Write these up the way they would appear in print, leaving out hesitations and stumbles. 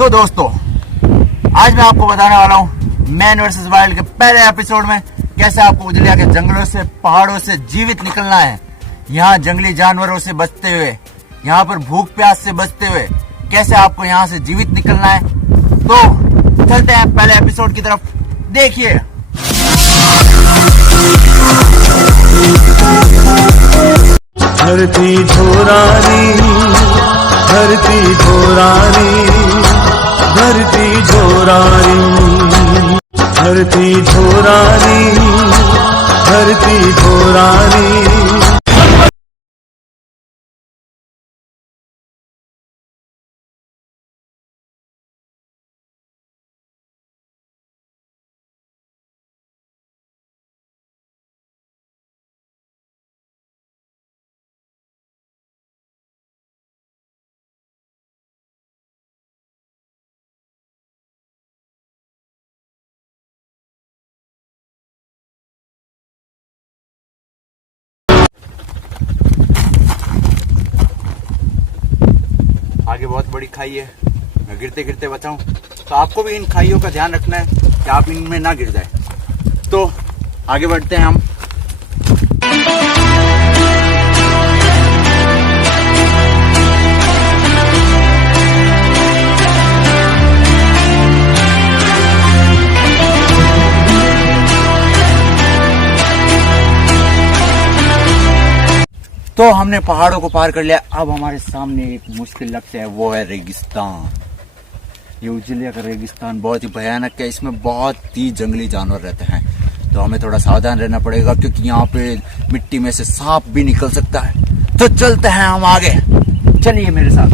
तो दोस्तों, आज मैं आपको बताने वाला हूँ मैन वर्सेस वाइल्ड के पहले एपिसोड में कैसे आपको उजलिया के जंगलों से, पहाड़ों से जीवित निकलना है। यहाँ जंगली जानवरों से बचते हुए, यहाँ पर भूख प्यास से बचते हुए कैसे आपको यहाँ से जीवित निकलना है। तो चलते हैं पहले एपिसोड की तरफ, देखिए। धरती झोरारी, धरती झोरारी, धरती झोरारी, धरती झोरारी, धरती झोरारी। आगे बहुत बड़ी खाई है, मैं गिरते गिरते बचाऊं, तो आपको भी इन खाइयों का ध्यान रखना है कि आप इनमें ना गिर जाए। तो आगे बढ़ते हैं हम। तो हमने पहाड़ों को पार कर लिया। अब हमारे सामने एक मुश्किल लक्ष्य है, वो है रेगिस्तान। ये उजलिया का रेगिस्तान बहुत ही भयानक है, इसमें बहुत ही जंगली जानवर रहते हैं, तो हमें थोड़ा सावधान रहना पड़ेगा क्योंकि यहाँ पे मिट्टी में से सांप भी निकल सकता है। तो चलते हैं हम आगे, चलिए मेरे साथ।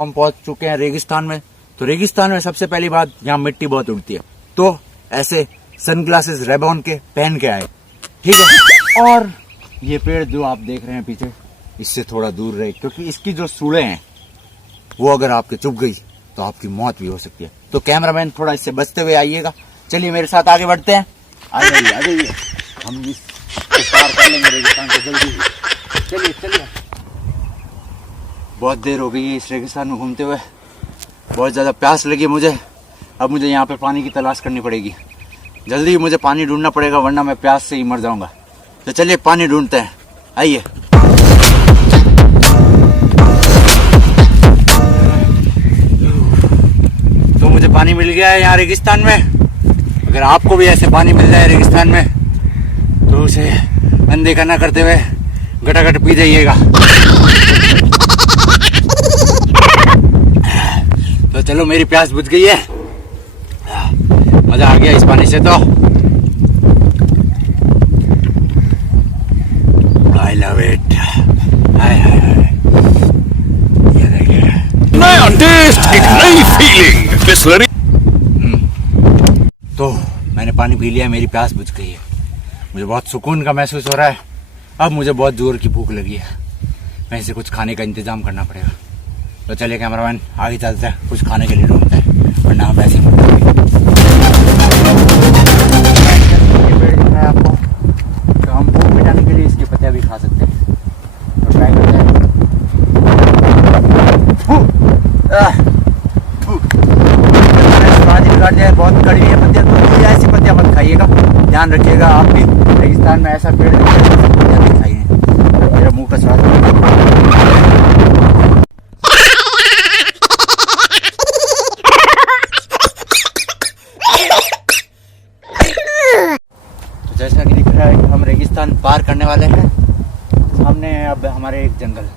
हम पहुंच चुके हैं रेगिस्तान में। तो रेगिस्तान में सबसे पहली बात, यहाँ मिट्टी बहुत उड़ती है, तो ऐसे सनग्लासेस रेबॉन के पहन के आए, ठीक है। और ये पेड़ जो आप देख रहे हैं पीछे, इससे थोड़ा दूर रहे क्योंकि इसकी जो सूढ़े हैं वो अगर आपके चुभ गई तो आपकी मौत भी हो सकती है। तो कैमरामैन थोड़ा इससे बचते हुए आइएगा। चलिए मेरे साथ आगे बढ़ते हैं। आ जाइए, हम पार कर लेंगे रेगिस्तान को जल्दी। चलिए चलिए। बहुत देर हो गई है इस रेगिस्तान में घूमते हुए, बहुत ज्यादा प्यास लगी मुझे। अब मुझे यहाँ पे पानी की तलाश करनी पड़ेगी, जल्दी मुझे पानी ढूंढना पड़ेगा वरना मैं प्यास से ही मर जाऊंगा। तो चलिए पानी ढूंढते हैं, आइए। तो मुझे पानी मिल गया है यहाँ रेगिस्तान में। अगर आपको भी ऐसे पानी मिल जाए रेगिस्तान में तो उसे अनदेखा ना करते हुए गटागट पी जाइएगा। तो चलो, मेरी प्यास बुझ गई है, मजा आ गया इस पानी से। तो आई लव इट। हाय हाय हाय, ये देखिए, नया टेस्ट, एक नई फीलिंग बिस्लरी। तो मैंने पानी पी लिया, मेरी प्यास बुझ गई है, मुझे बहुत सुकून का महसूस हो रहा है। अब मुझे बहुत जोर की भूख लगी है, मैं इसे कुछ खाने का इंतजाम करना पड़ेगा। तो चलिए कैमरामैन, आगे चलते हैं, कुछ खाने के लिए ढूंढते हैं वरना हम ऐसे आपको। तो हम भूख मिटाने के लिए इसकी पत्तियां भी खा सकते हैं। तो ट्राई करते हैं। बहुत कड़वी है पत्तियां, तो ऐसी पत्तियां मत खाइएगा, ध्यान रखिएगा। आप भी रेगिस्तान में ऐसा पेड़ पत्तियां नहीं खाइए, मेरा मुंह का स्वाद। जैसा कि दिख रहा है कि हम रेगिस्तान पार करने वाले हैं। सामने है अब हमारे एक जंगल।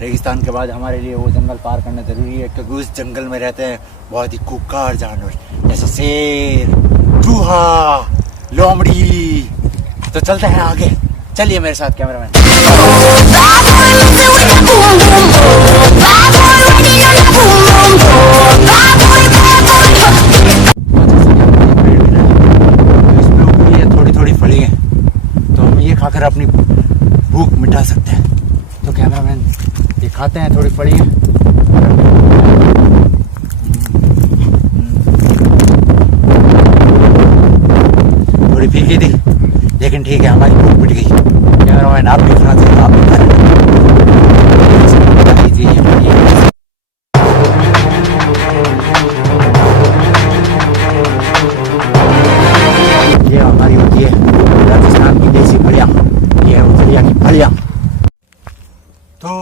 रेगिस्तान के बाद हमारे लिए वो जंगल पार करना जरूरी है क्योंकि उस जंगल में रहते हैं बहुत ही खूंखार जानवर, जैसे शेर, चूहा, लोमड़ी। तो चलते हैं आगे, चलिए मेरे साथ कैमरामैन। खाकर अपनी भूख मिटा सकते हैं। तो कैमरामैन, ये खाते हैं, थोड़ी फड़ी है। थोड़ी फीकी थी लेकिन ठीक है, हमारी भूख मिट गई। कैमरामैन आप भी खा सकते, आप भी खा लें।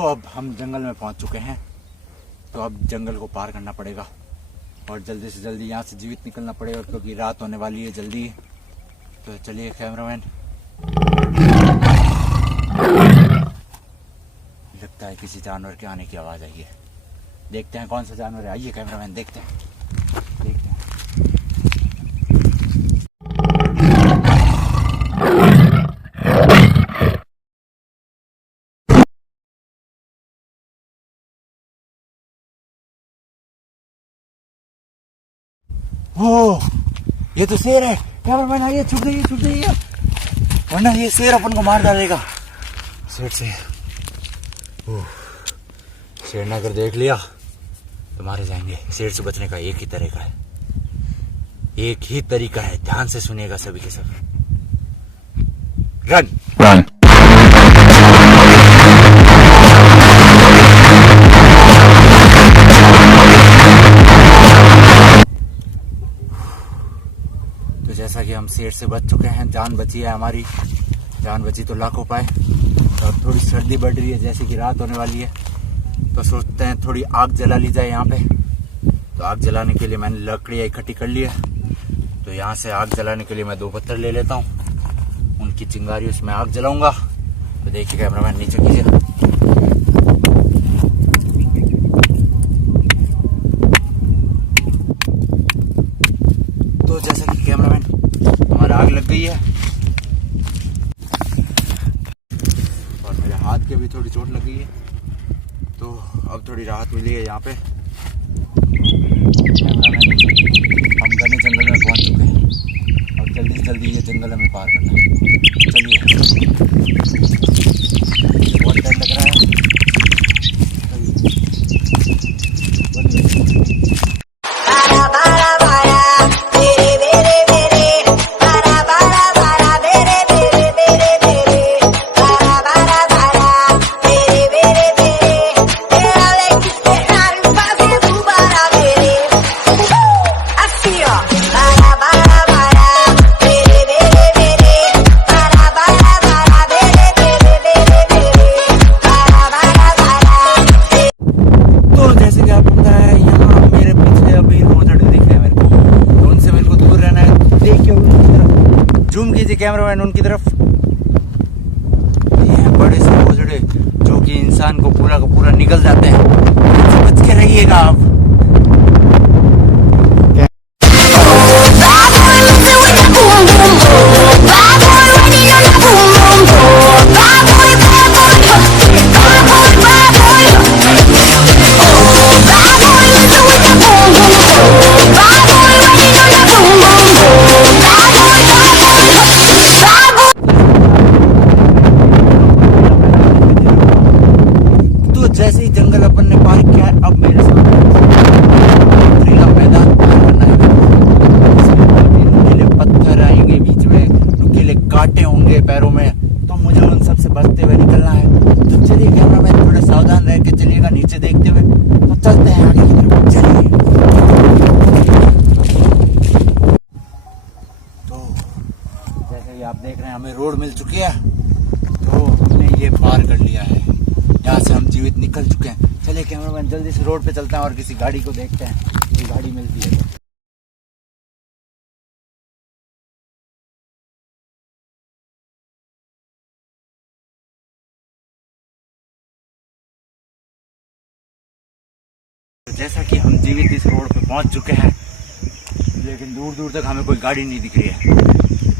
अब हम जंगल में पहुंच चुके हैं, तो अब जंगल को पार करना पड़ेगा और जल्दी से जल्दी यहाँ से जीवित निकलना पड़ेगा, क्योंकि रात होने वाली है जल्दी। तो चलिए कैमरामैन, लगता है किसी जानवर के आने की आवाज़ आई है। देखते हैं कौन सा जानवर है। आइए कैमरामैन, देखते हैं। ओह, ये तो शेर है। कैमरामैन आइए, छुप जाइए, वरना ये शेर अपन को मार डालेगा। शेर से शेर ने अगर देख लिया तो मारे जाएंगे। शेर से बचने का एक ही तरीका है, ध्यान से सुनिएगा सभी के सब। रन। तो जैसा कि हम शेर से बच चुके हैं, जान बची है हमारी, जान बची तो लाखों पाए। तो अब थोड़ी सर्दी बढ़ रही है, जैसे कि रात होने वाली है, तो सोचते हैं थोड़ी आग जला ली जाए यहाँ पे। तो आग जलाने के लिए मैंने लकड़ियाँ इकट्ठी कर ली है। तो यहाँ से आग जलाने के लिए मैं 2 पत्थर ले लेता हूँ, उनकी चिंगारी उसमें आग जलाऊंगा। तो देखिए कैमरामैन, नीचे कीजिए। तो जैसा कि कैमरामैन, हमारा आग लग गई है और मेरे हाथ के भी थोड़ी चोट लग गई है, तो अब थोड़ी राहत मिली है यहाँ पे। हम घने जंगल में पहुँच चुके हैं और जल्दी से जल्दी ये जंगल हमें पार करना है। चलिए, बहुत डर लग रहा है। कैमरामैन उनकी तरफ, ये हैं बड़े से भोसड़े जो कि इंसान को पूरा का पूरा निकल जाते हैं। इनसे बच के रहिएगा आप। जैसे ही जंगल अपन ने पार किया, अब मेरे सामने का मैदान पार करना है। नुकीले पत्थर आएंगे बीच में, नुकीले कांटे होंगे पैरों में, तो मुझे उन सब से बचते हुए निकलना है। तो चलिए कैमरामैन, थोड़ा सावधान रह के चलिएगा, नीचे देखते हुए। तो चलते हैं आगे की तरफ, चलिए। तो जैसे कि आप देख रहे हैं, हमें रोड मिल चुकी है, तो हमने ये पार कर लिया है। यहाँ से हम जीवित निकल चुके हैं। चलिए कैमरामैन, जल्दी से रोड पे चलते हैं और किसी गाड़ी को देखते हैं, कोई गाड़ी मिलती है तो। जैसा कि हम जीवित इस रोड पे पहुंच चुके हैं, लेकिन दूर दूर तक हमें कोई गाड़ी नहीं दिख रही है।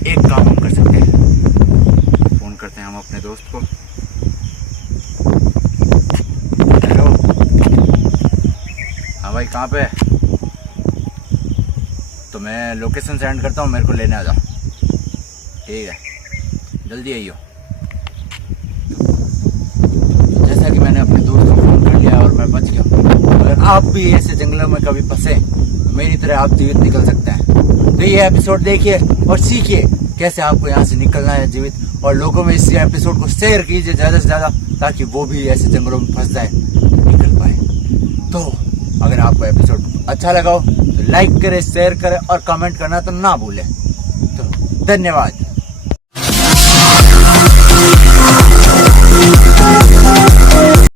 एक काम हम कर सकते हैं, फोन करते हैं हम अपने दोस्त को। हाँ भाई, कहाँ पे है? तो मैं लोकेशन सेंड करता हूँ, मेरे को लेने आ जाओ। ठीक है, जल्दी आइयो। तो जैसा कि मैंने अपने दोस्त को फोन कर लिया और मैं बच गया। अगर आप भी ऐसे जंगलों में कभी फंसे तो मेरी तरह आप जीवित निकल सकते हैं। तो ये एपिसोड देखिए और सीखिए कैसे आपको यहाँ से निकलना है जीवित, और लोगों में इस एपिसोड को शेयर कीजिए ज़्यादा से ज़्यादा, ताकि वो भी ऐसे जंगलों में फंस जाए, निकल पाए। तो अगर आपको एपिसोड अच्छा लगा हो तो लाइक करें, शेयर करें और कमेंट करना तो ना भूलें। तो धन्यवाद।